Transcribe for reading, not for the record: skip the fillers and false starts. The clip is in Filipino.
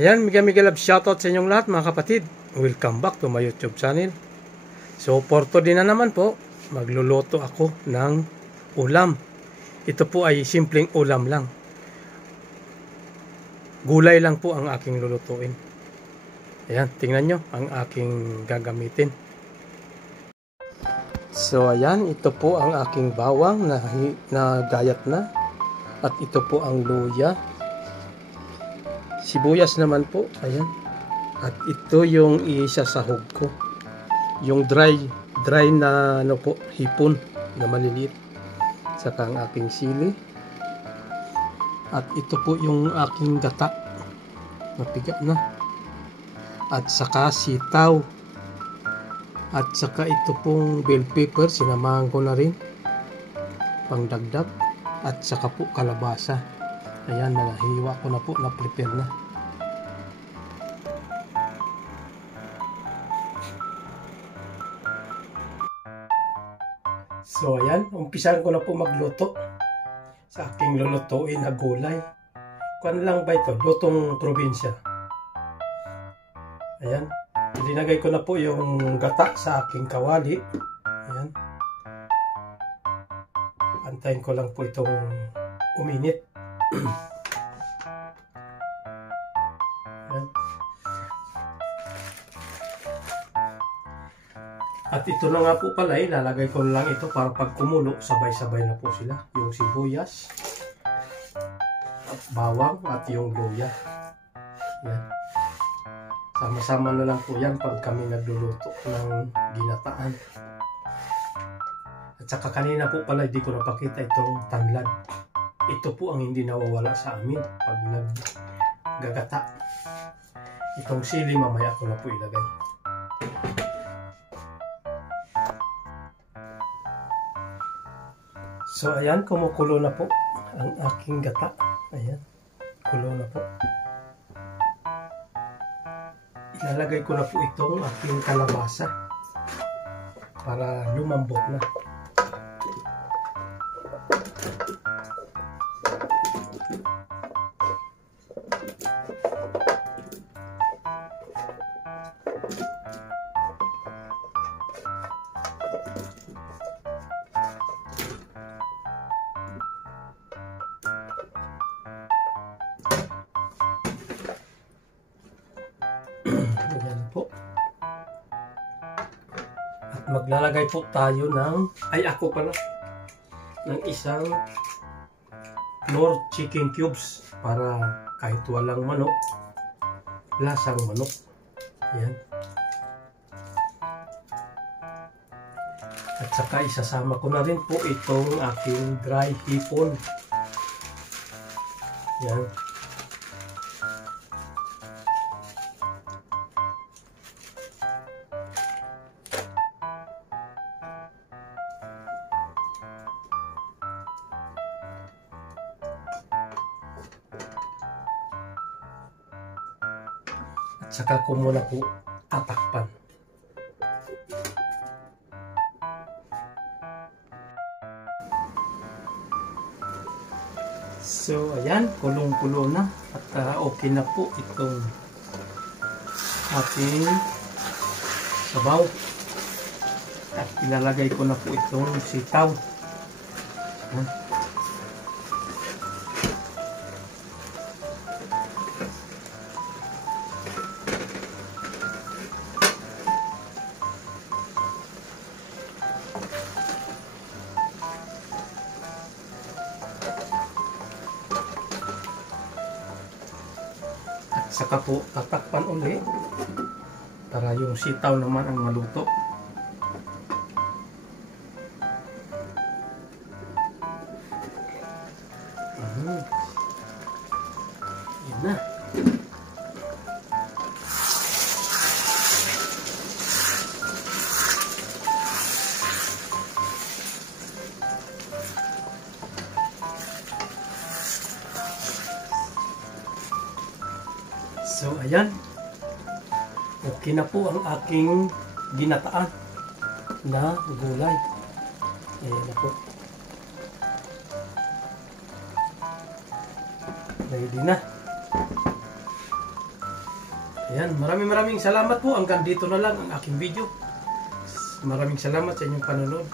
Ayan, mega love shoutout sa inyong lahat mga kapatid. Welcome back to my YouTube channel. So for today na naman po, magluluto ako ng ulam. Ito po ay simpleng ulam lang. Gulay lang po ang aking lulutuin. Ayan, tingnan nyo ang aking gagamitin. So ayan, ito po ang aking bawang na gayat na. At ito po ang luya. Sibuyas naman po, ayan. At ito yung isasahog ko. Yung dry na ano po, hipon na maliliit. Saka ang aking sili. At ito po yung aking gata. Mapiga na. At saka sitaw. At saka ito pong bell pepper, sinamahan ko na rin. Pangdagdag. At saka po kalabasa. Ayan, nalahiwa ko na po, na-prepare na. So ayan, umpisahan ko na po magluto sa aking lulutuin na gulay. Kuan lang ba ito? Lutong probinsya. Ayan, linagay ko na po yung gata sa aking kawali. Ayan. Antayin ko lang po itong uminit. Ayan. At ito na nga po pala, lalagay ko lang ito para pag kumulo, sabay-sabay na po sila. Yung sibuyas, at bawang, at yung luya. Yan. Sama-sama na lang po yan pag kami nagluluto ng ginataan. At saka kanina po pala, hindi ko napakita itong tanglad. Ito po ang hindi nawawala sa amin pag naggagata. Itong sili, mamaya ko na po ilagay. So ayan, kumukulo na po ang aking gata. Ayan, kulo na po. Ilalagay ko na po itong aking kalabasa para lumambot na. Ayan po. At maglalagay po tayo ng, ako pala, ng isang Knorr chicken cubes para kahit walang manok, lasang manok. Ayan. At saka isasama ko na rin po itong aking dry hipon. Ayan. At saka ko muna po tatakpan. So ayan, kulong-kulo na at okay na po itong ating sabaw. At ilalagay ko na po itong sitaw. Ayan. Saka po tatakpan ulit para yung sitaw naman ang maluto. Yan na. So ayan, okay na po ang aking ginataan na gulay. Ayan na po. Ready na. Ayan, maraming salamat po. Hanggang dito na lang ang aking video. Maraming salamat sa inyong panonood.